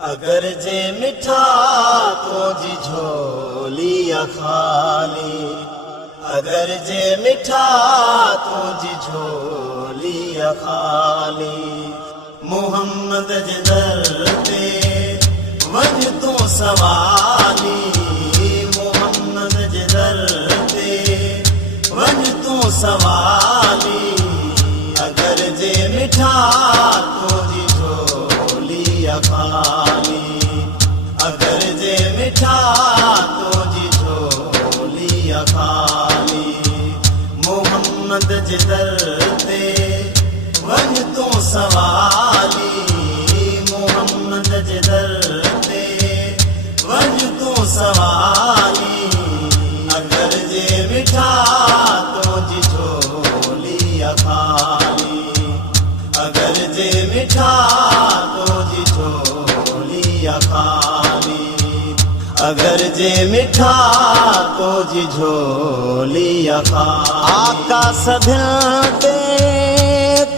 अगर जे मिठा तुझी झोली खाली, अगर जे मिठा तुझी झोली खाली, मोहम्मद जे दर ते वञ तूं सवाली, मोहम्मद जे दर ते वञ तूं सवाली, अगर जे मिठा तुझी झोली खाली, अगर जे मिठा तुझी झोली खाली, मोहम्मद जे दर ते वञ तूं सवाली, मोहम्मद जे दर ते वञ तूं सवाली, अगर जे मिठा तुझी झोली खाली, अगर जे मिठा तुझी झोली खाली, अगर जे मिठा तुझी झोली खाली। आका सभिनि ते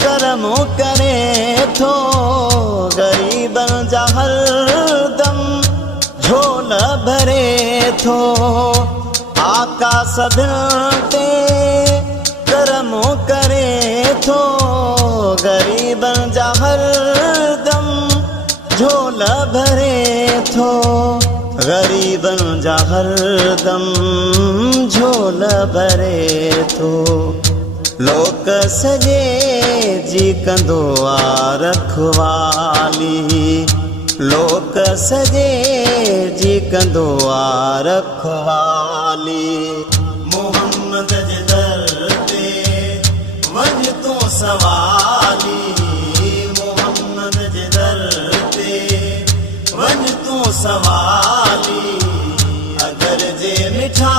करमो करे थो, ग़रीबनि जा हरदम झोल भरे थो, आका सभिनि ते करमो करे थो, ग़रीबनि जा हरदम झोल भरे थो, ग़रीबनि जा हरदम झोल भरे थो, लोक सॼे जी कंदो आ रखवाली, लोक सॼे जी कंदो आ रखवाली, मोहम्मद जे दर ते वञ तूं सवाली, मोहम्मद जे दर ते वञ तूं सवाली, अगर जे मिठा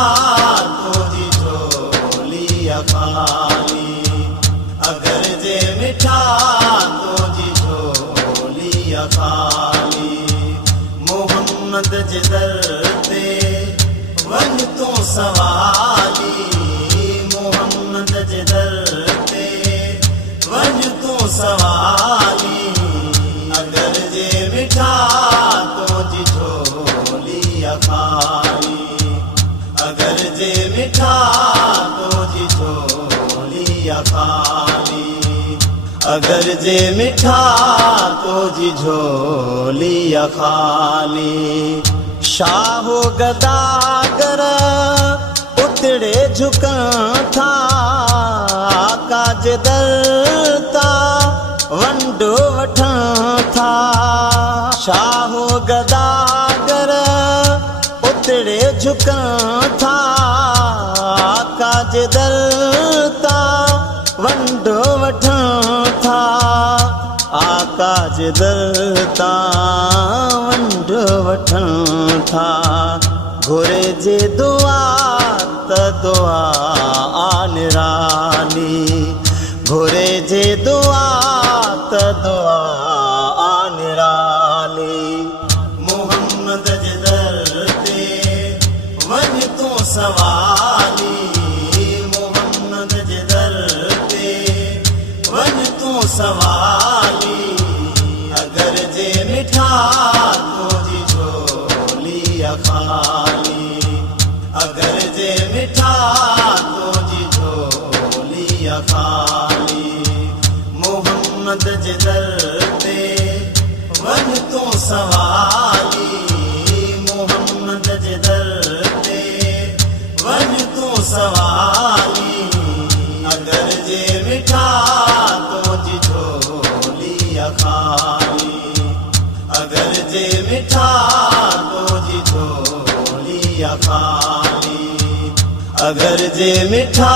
तुझी झोली खाली, अगर जे मिठा तुझी झोली खाली, मोहम्मद जे दर ते वञ तूं सवाली, मोहम्मद जे दर ते वञ तूं सवाली, अगर जे मिठा तुझी झोली खाली, अगर जे मिठा तुझी झोली खाली, अगर जे मिठा तुझी झोली खाली, शाहो गदागर उतड़े झुकन था, आका जे दर ता वंडो वठन था, शाहो गदागर उतड़े झुकन था, आका जे दर ता वंडो वठन था, आका जे दर ता वंडो वठन था, घुरे जे दुआ त दुआ निराली, घुरे जे दुआ त दुआ निराली, मोहम्मद जे दर ते वञ तूं सवाली, मोहम्मद जे दर ते वञ तूं सवाली, अगर जे मिठा तुझी झोली खाली, अगर जे मिठा तुझी झोली खाली, मोहम्मद जे दर ते वञ तूं सवाली, मोहम्मद जे दर ते वञ तूं सवाली, अगर जे मिठा तुझी झोली खाली, अगर जे मिठा तुझी झोली खाली, अगर जे मिठा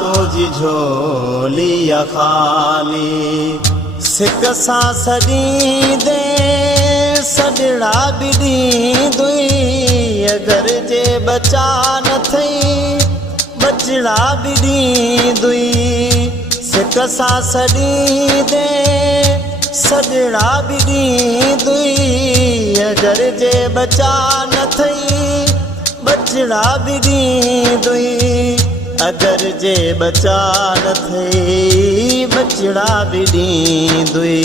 तुझी झोली खाली, सिक सां सॼी दे सॼड़ा बि ॾींदुई, अगर जे बचा न थई बचड़ा बि ॾींदुई, सिक सां सॼी दे सॼड़ा बि ॾींदुई, अगर जे बचा न थई बचड़ा बि ॾींदुई, अगर जे बचा न थई बचड़ा बि ॾींदुई,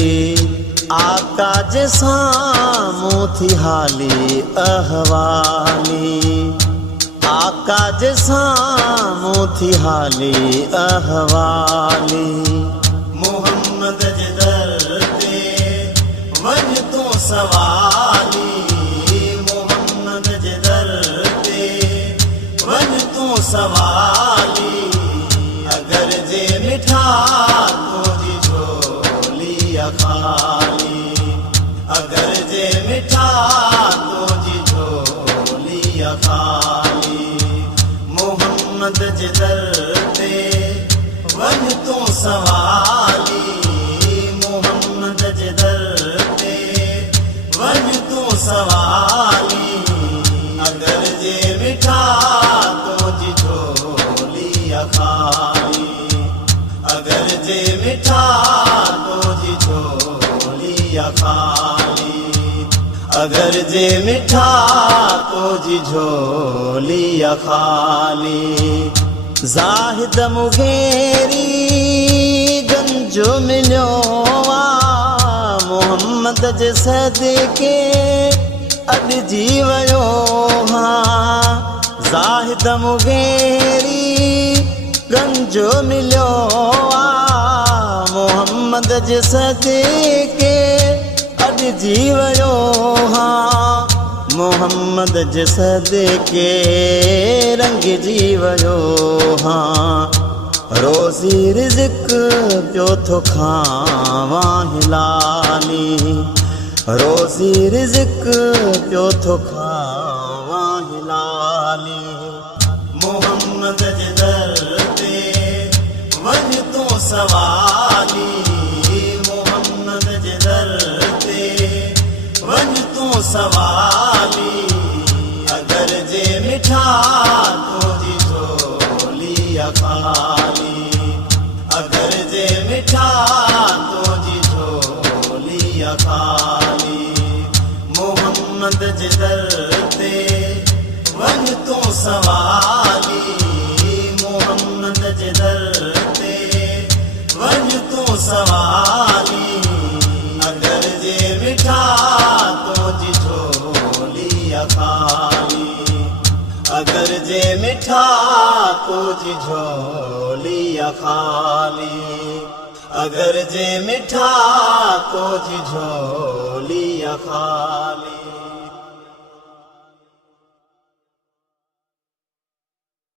आका जे साम्हूं थी हाली अहवाली आका जे साम्हूं थी हाली अहवाली मोहम्मद जे दर ते वञ तूं सवाली मोहम्मद जे दर ते वञ तूं सवाली अगर जे मिठा तुंहिंजी झोली खाली अगर जे मिठा तुंहिंजी झोली खाली मोहम्मद जे दर ते वञ तूं सवाली मोहम्मद जे दर ते वञ तूं सवाली अगर जे मिठा तुंहिंजी झोली खाली अगर जे मिठा तुंहिंजी झोली खाली अगर जे मिठा तुंहिंजी झोली खाली ज़ाहिद मुगेरी गंजो मिलियो मोहम्मद जे सदके अॼु जी वियो ज़ाहिद मुगेरी गंजो मिलियो मोहम्मद जे सदके अॼु जी वियो मोहम्मद जे सदके रंग जी वियो रोज़ी रिज़्क पियो थो खावां हिलाली रोज़ी रिज़्क पियो थो खावां हिलाली मोहम्मद जे दर ते वञ तूं सवाली मोहम्मद जे दर ते वञ तूं सवाली अगर जे मिठा तुंहिंजी झोली खाली अगर जे मिठा तुंहिंजी झोली खाली मोहम्मद जे दर ते वञ तूं सवाली मोहम्मद जे दर ते वञ तूं सवाली अगर जे मिठा तुंहिंजी झोली खाली अगर जे मिठा तुंहिंजी झोली खाली अगर जे मिठा तुंहिंजी झोली खाली